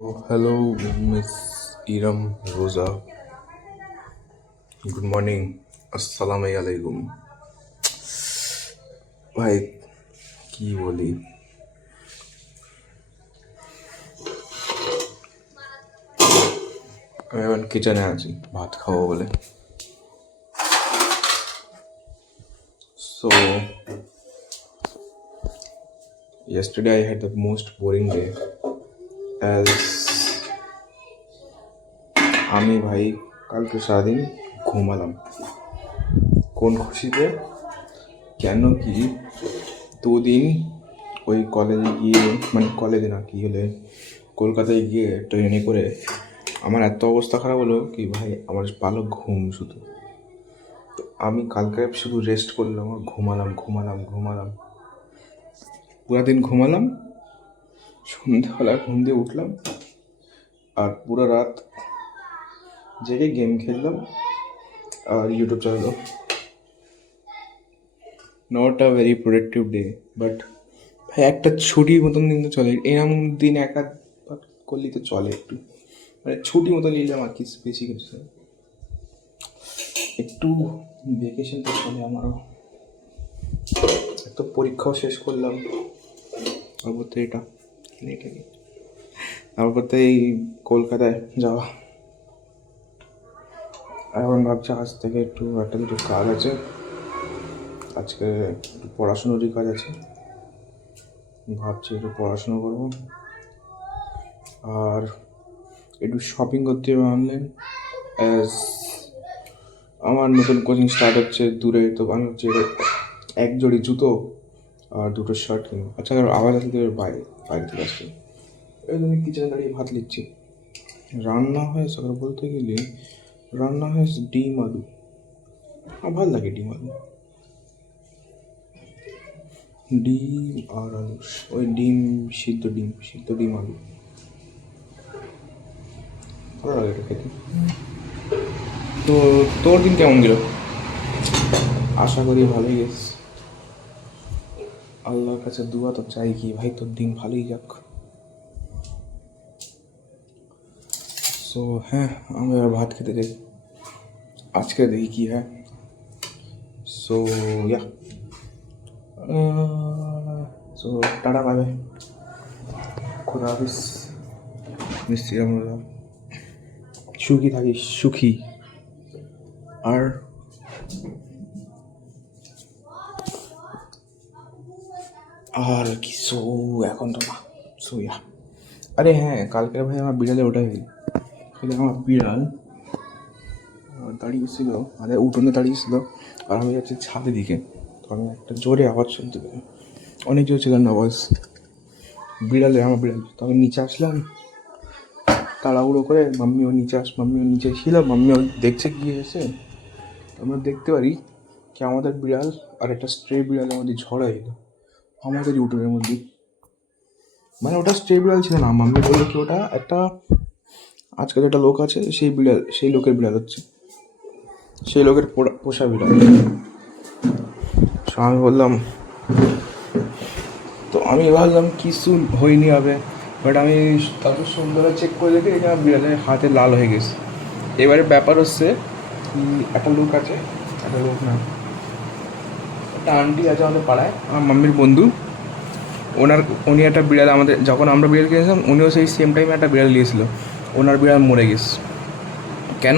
Oh, hello, Miss Iram Rosa. Good morning. Assalamu alaikum. ভাই কি বলি, আমি এখন কিচেনে আছি ভাত খাবো বলে। So yesterday I had the most boring day as আমি ভাই কালকে সারাদিন ঘুমালাম। কোন খুশিতে? কেন কি দুদিন ওই কলেজে গিয়ে, মানে কলেজে না, কি হলে কলকাতায় গিয়ে ট্রেনে করে আমার এত অবস্থা খারাপ হলো কি ভাই, আমার ভালো ঘুম শুধু। তো আমি কালকে শুধু রেস্ট করলাম আর ঘুমালাম ঘুমালাম ঘুমালাম, পুরা দিন ঘুমালাম। সন্ধ্যাবেলা ঘুম দিয়ে উঠলাম আর পুরো রাত জেগে গেম খেললাম আর ইউটিউব চালালাম। Not a very productive day, but ভাই একটা ছুটির মতন দিন তো চলে। এরকম দিন এক আধ করলেই তো চলে, একটু মানে ছুটি মতো নিলাম আর কি, বেশি কিছু না। একটু ভেকেশন তো চলে আমারও। একটা পরীক্ষাও শেষ করলাম, তারপর তো এটা এটাকে তারপর তো এই কলকাতায় যাওয়া। এখন ভাবছি আজ থেকে একটু একটা দুটো কাজ আছে, আজকে একটু পড়াশুনোরই কাজ আছে, ভাবছি একটু পড়াশুনো করবো আর একটু শপিং করতে হবে অনলাইন। অ্যাজ আমার নতুন কোচিং স্টার্ট হচ্ছে দূরে, তো আমি হচ্ছে এক জোড়ি জুতো আর দুটো শার্ট কিনবো। আচ্ছা, আওয়াজ আসলে বাইরে বাইরে থেকে আসছে। এই তুমি কিচেনে দাঁড়িয়ে ভাত নিচ্ছি। রান্না হয় সকালে বলতে গেলে, রান্না হয় ডিম আলু। আমার ভালো লাগে ডিম আলু, ডিম আর আলু, ওই ডিম সিদ্ধ ডিম আলু, ভালো লাগে এটা খেতে। তো তোর দিন কেমন গেল? আশা করি ভালোই গেছে। আল্লাহর কাছে দুয়া তো চাই কি ভাই, তোর দিন ভালোই যাক। সো হ্যাঁ, আমি আর ভাত খেতে যাই, আজকে দেখি কি হয়। So yeah, so tata, bye by, খুদা হাফিজ। মিস্ত্রি আমরা সুখী থাকিস, সুখী। আর আর কিছু এখন তো না। সো ইয়া, আরে হ্যাঁ, কালকে ভাই আমার বিড়ালে ওটাই হই। আমার বিড়াল দাঁড়িয়েছিল, মানে উঠোনে দাঁড়িয়েছিল আর আমি যাচ্ছি ছাদের দিকে। তো আমি একটা জোরে আওয়াজ শুনতে পেলাম, অনেক জোর ছিল না আওয়াজ, বিড়ালে, আমার বিড়াল। তো আমি নিচে আসলাম তাড়াহুড়ো করে, মাম্মিও নিচে ছিল, মাম্মিও দেখছে কি হয়েছে। আমরা দেখতে পারি কি আমাদের বিড়াল আর একটা স্ট্রে বিড়ালের মধ্যে ঝড়া এলো আমাদের ইউটিউবের মধ্যে। মানে ওটা স্ট্রে বিড়াল ছিল না, মাম্মি বললো কি ওটা একটা আজকাল একটা লোক আছে, সেই বিড়াল, সেই লোকের বিড়াল হচ্ছে, সেই লোকের পোষা বিড়াল। তো আমি বললাম, তো আমি ভাবলাম কিছু হয়নি হবে, বাট আমি তারপর সুন্দর চেক করে দেখি এটা বিড়ালের হাতে লাল হয়ে গেছে। এবারে ব্যাপার হচ্ছে কি, একটা লোক আছে, একটা লোক না, একটা আন্টি আছে আমাদের পাড়ায়, আমার মাম্মির বন্ধু। উনি একটা বিড়াল, আমাদের যখন আমরা বিড়াল কিনেছিলাম উনিও সেই সেম টাইমে একটা বিড়াল নিয়েছিল। ওনার বিড়াল মরে গেছে। কেন?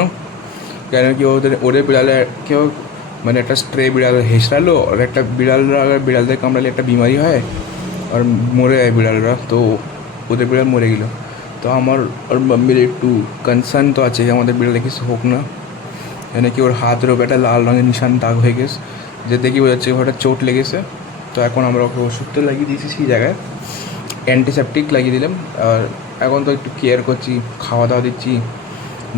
কেন কি ওদের বিড়ালে কেউ, মানে একটা স্ট্রে বিড়াল হেসড়ালো আর একটা বিড়ালদের কামড়ালে একটা বিমারি হয় আর মরে যায় বিড়ালরা, তো ওদের বিড়াল মরে গেল। তো আমার আর মাম্মির একটু কনসার্ন তো আছে যে আমাদের বিড়ালে কিছু হোক না, এনে কি ওর হাতের ওপর একটা লাল রঙের নিশান দাগ হয়ে গেছে, যে দেখি বোঝাচ্ছে ওটা চোট লেগেছে। তো এখন আমরা ওকে ওষুধ তো লাগিয়ে দিয়েছি সেই জায়গায়, অ্যান্টিসেপটিক লাগিয়ে দিলাম। আর এখন তো একটু কেয়ার করছি, খাওয়া দাওয়া দিচ্ছি,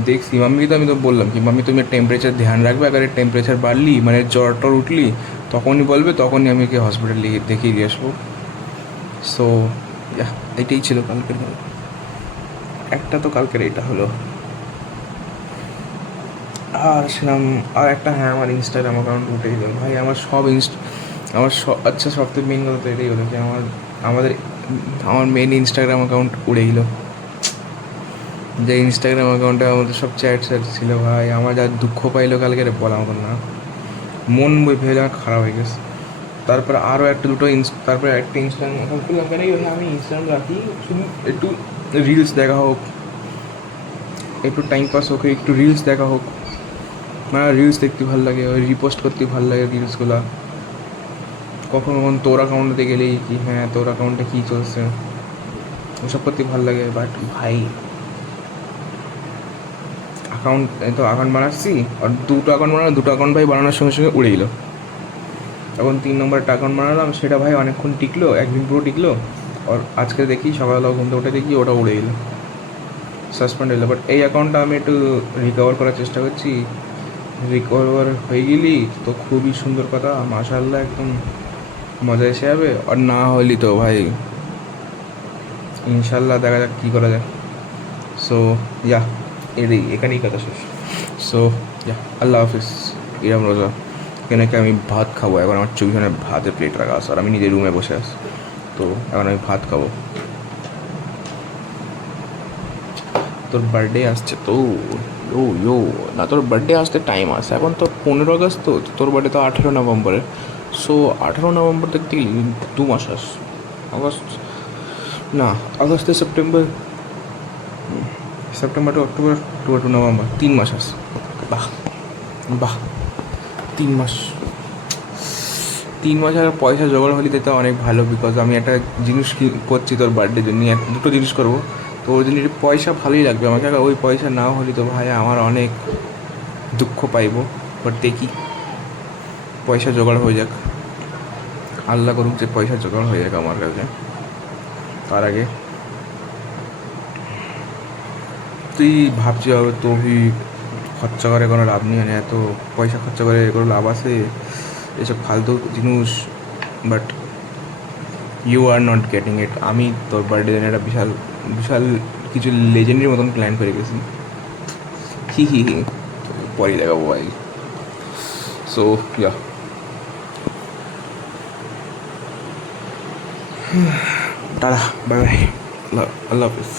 দেখছি। মাম্মিকে তো আমি তো বললাম কি, মাম্মি তুমি টেম্পারেচার ধ্যান রাখবে, আগে টেম্পারেচার বাড়লি মানে জ্বর টর উঠলি তখনই বলবে, তখনই আমি ওকে হসপিটালে দেখিয়ে দিয়ে আসবো। সো এটাই ছিল কালকের গল্প। একটা তো কালকের এটা হলো। আর সেরকম আর একটা, হ্যাঁ, আমার ইনস্টাগ্রাম অ্যাকাউন্ট উঠে গেল ভাই। আচ্ছা, সবথেকে মেন কথা তো এটাই হলো কি, আমার মেন ইনস্টাগ্রাম অ্যাকাউন্ট উড়ে গেলো। যে ইনস্টাগ্রাম অ্যাকাউন্টে আমাদের সব চ্যাট চ্যাট ছিল ভাই, আমার যা দুঃখ পাইলো কালকে রে বলা মতন না, মন বই ভেবে আমার খারাপ হয়ে গেছে। তারপরে আরও একটা দুটো তারপরে একটা ইনস্টাগ্রাম অ্যাকাউন্ট খুললাম, কেন কি ভাই আমি ইনস্টাগ্রাম রাখি শুধু একটু রিলস দেখা হোক, একটু টাইম পাস হোক, একটু রিলস দেখা হোক, মানে রিলস দেখতে ভালো লাগে, ওই রিপোস্ট করতে ভালো লাগে রিলসগুলো। কখনো কখন তোর অ্যাকাউন্টে গেলেই কি হ্যাঁ তোর অ্যাকাউন্টে কী চলছে ওসব করতে ভালো লাগে। বাট ভাই অ্যাকাউন্ট বানাচ্ছি, আর দুটো অ্যাকাউন্ট বানানো, দুটো অ্যাকাউন্ট ভাই বানানোর সঙ্গে সঙ্গে উড়ে গেলো। তখন 3 নম্বর একটা অ্যাকাউন্ট বানালাম, সেটা ভাই অনেকক্ষণ টিকলো, একদিন পুরো টিকলো, আর আজকে দেখি সকালবেলা ঘুমতে উঠে দেখি ওটা উড়ে গেলো, সাসপেন্ড হলো। বাট এই অ্যাকাউন্টটা আমি একটু রিকভার করার চেষ্টা করছি, রিকভার হয়ে গেলি তো খুবই সুন্দর কথা, মাশাআল্লাহ একদম মজা এসে যাবে। আর না হলি তো ভাই ইনশাল্লাহ দেখা যাক কী করা যায়। সো ইয়া এখানেই কথা শেষ। সো ইয়া আল্লাহ হাফিজ। ইরাম রোজা এখানে আমি ভাত খাবো, এখন আমার চোখে ভাতের প্লেট রাখা আছে, আর আমি নিজের রুমে বসে আছি, তো এখন আমি ভাত খাবো। তোর বার্থডে আসছে তো, ইয়ো না, তোর বার্থডে আসতে টাইম আছে, এখন তো 15 আগস্ট, তো তোর বার্থডে তো 18 নভেম্বরে। সো 18 নভেম্বর দেখতে গেলি 2 মাস আস, আগস্ট না, August September, September to October, October to November, 3 মাস আস। বাহ বাহ, 3 মাস, 3 মাস আর পয়সা জোগাড় হলে তো অনেক ভালো, বিকজ আমি একটা জিনিস করছি তোর বার্থডের জন্য, দুটো জিনিস করবো, তো ওই জন্য পয়সা ভালোই লাগবে আমাকে। ওই পয়সা না হলে তো ভাই আমার অনেক দুঃখ পাইব। বাট দেখি পয়সা জোগাড় হয়ে যাক, আল্লাহ করুক যে পয়সা জোগাড় হয়ে যাক আমার কাছে। তার আগে তুই ভাবছি হবে তো খরচা করে কোনো লাভ নেই, মানে এত পয়সা খরচা করে কোনো লাভ আছে এসব ফালতু জিনিস। But you are not getting it. আমি তোর বার্থডে দিনে একটা বিশাল বিশাল কিছু লেজেন্ডের মতন প্ল্যান করে গেছি, হি হি হি, পরেই দেখাবো ভাই। সো ইয়া টাটা, বাই বাই, আল্লাহ হাফিজ।